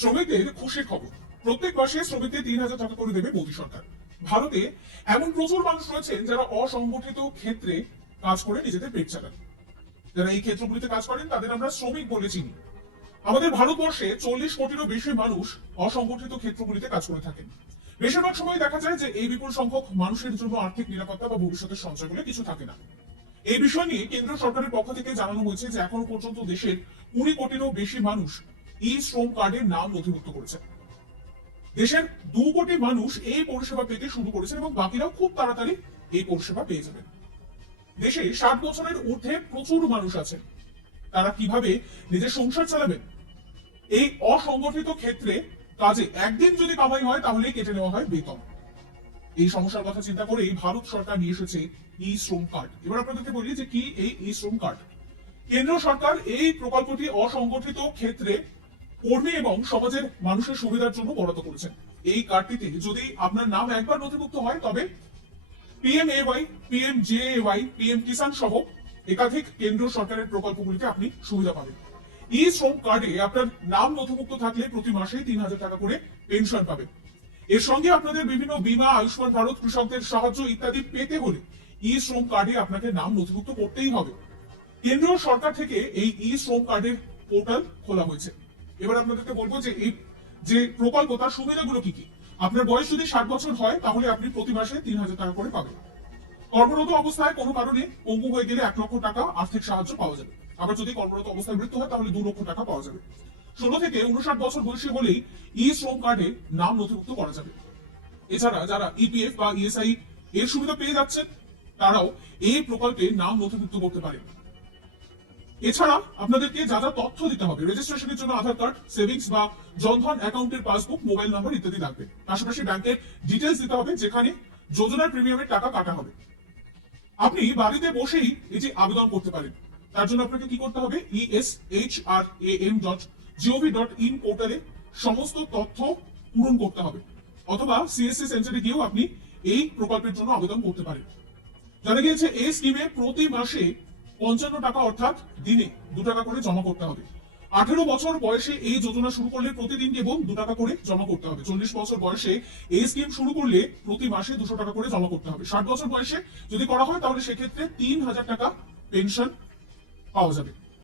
শ্রমিকদের খুশির খবর, প্রত্যেক মাসে শ্রমিকদের 3,000 টাকা করে দেবে মোদী সরকার। ভারতে এমন প্রচুর মানুষ রয়েছেন যারা অসংগঠিত ক্ষেত্রে কাজ করে নিজেদের পেট চালান। যারা এই ক্ষেত্রগুলিতে কাজ করেন তাদের আমরা শ্রমিক বলে চিনি। আমাদের ভারতবর্ষে 40 কোটিরও বেশি মানুষ অসংগঠিত ক্ষেত্রগুলিতে কাজ করে থাকেন। বেশিরভাগ সময় দেখা যায় যে এই বিপুল সংখ্যক মানুষের জন্য আর্থিক নিরাপত্তা বা ভবিষ্যতের সঞ্চয় বলে কিছু থাকে না। এই বিষয় নিয়ে কেন্দ্র সরকারের পক্ষ থেকে জানানো হয়েছে যে এখনো পর্যন্ত দেশের 20 কোটিরও বেশি মানুষ ই শ্রম কার্ডের নাম নথিভুক্ত করেছে। দেশের 2 কোটি মানুষ এই পরিষেবা পেতে শুরু করেছেন এবং বাকিরাও খুব তাড়াতাড়ি এই পরিষেবা পেয়ে যাবেন। দেশে 60 বছরের ঊর্ধ্বে প্রচুর মানুষ আছেন। তারা কিভাবে নিজের সংসার চালাবেন? এই অসংগঠিত ক্ষেত্রে কাজে একদিন যদি কামাই হয় তাহলে কেটে নেওয়া হয় বেতন। এই সমস্যার কথা চিন্তা করেই ভারত সরকার নিয়ে এসেছে ই শ্রম কার্ড। এবার আপনাদেরকে বলি যে কি এই ই শ্রম কার্ড। কেন্দ্র সরকার এই প্রকল্পটি অসংগঠিত ক্ষেত্রে কর্মী এবং সমাজের মানুষের সুবিধার জন্য বরাদ্দ করেছেন। এই কার্ডটিতে যদি আপনার নাম একবার নথিভুক্ত হয় তবে পিএমএওয়াই, পিএমজেএওয়াই, পিএম কিষাণ সহ একাধিক কেন্দ্রীয় সরকারের প্রকল্পগুলিতে আপনি সুবিধা পাবেন। ই শ্রম কার্ডে আপনার নাম নথিভুক্ত থাকলে প্রতি মাসে 3,000 টাকা করে পেনশন পাবেন। এর সঙ্গে আপনাদের বিভিন্ন বীমা, আয়ুষ্মান ভারত, কৃষকদের সাহায্য ইত্যাদি পেতে হলে ই শ্রম কার্ডে আপনাকে নাম নথিভুক্ত করতেই হবে। কেন্দ্রীয় সরকার থেকে এই ই শ্রম কার্ডের পোর্টাল খোলা হয়েছে। এবার আপনাদেরকে বলবো যে এই যে প্রকল্প তার সুবিধাগুলো কি কি। আপনার বয়স যদি 60 বছর হয় তাহলে আপনি প্রতি মাসে 3,000 টাকা করে পাবেন। কর্মরত অবস্থায় কোনো কারণে পঙ্গু হয়ে গেলে 1 লক্ষ টাকা আর্থিক সাহায্য পাওয়া যাবে। আবার যদি কর্মরত অবস্থায় মৃত্যু হয় তাহলে 2 লক্ষ টাকা পাওয়া যাবে। 16 থেকে 59 বছর বয়সী হলেই ই শ্রম কার্ডে নাম নথিভুক্ত করা যাবে। এছাড়া যারা ইপিএফ বা ইএসআই এর সুবিধা পেয়ে যাচ্ছেন তারাও এই প্রকল্পে নাম নথিভুক্ত করতে পারেন। এছাড়া আপনাদেরকে যা যা তথ্য দিতে হবে, রেজিস্ট্রেশনের জন্য আধার কার্ড, সেভিংস বা জনধন অ্যাকাউন্টের পাসবুক, মোবাইল নাম্বার ইত্যাদি লাগবে। পাশাপাশি ব্যাংকের ডিটেলস দিতে হবে যেখানে যোজনার প্রিমিয়ামের টাকা কাটা হবে। আপনি বাড়িতে বসেই এটি আবেদন করতে পারেন। তার জন্য আপনাকে কি করতে হবে? ESHRAM.gov.in পোর্টালে সমস্ত তথ্য পূরণ করতে হবে, অথবা সিএসসি সেন্টারে গিয়েও আপনি এই প্রকল্পের জন্য আবেদন করতে পারেন। জানা গিয়েছে এই স্কিমে প্রতি মাসে 55 টাকা অর্থাৎ দিনে 2 টাকা করে জমা করতে হবে। 18 বছর বয়সে এই যোজনা শুরু করলে প্রতিদিন কেবল 2 টাকা করে জমা করতে হবে। 40 বছর বয়সে এই স্কিম শুরু করলে প্রতি মাসে 200 টাকা করে জমা করতে হবে। 60 বছর বয়সে যদি করা হয় তাহলে সেক্ষেত্রে 3,000 টাকা পেনশন পাওয়া যাবে।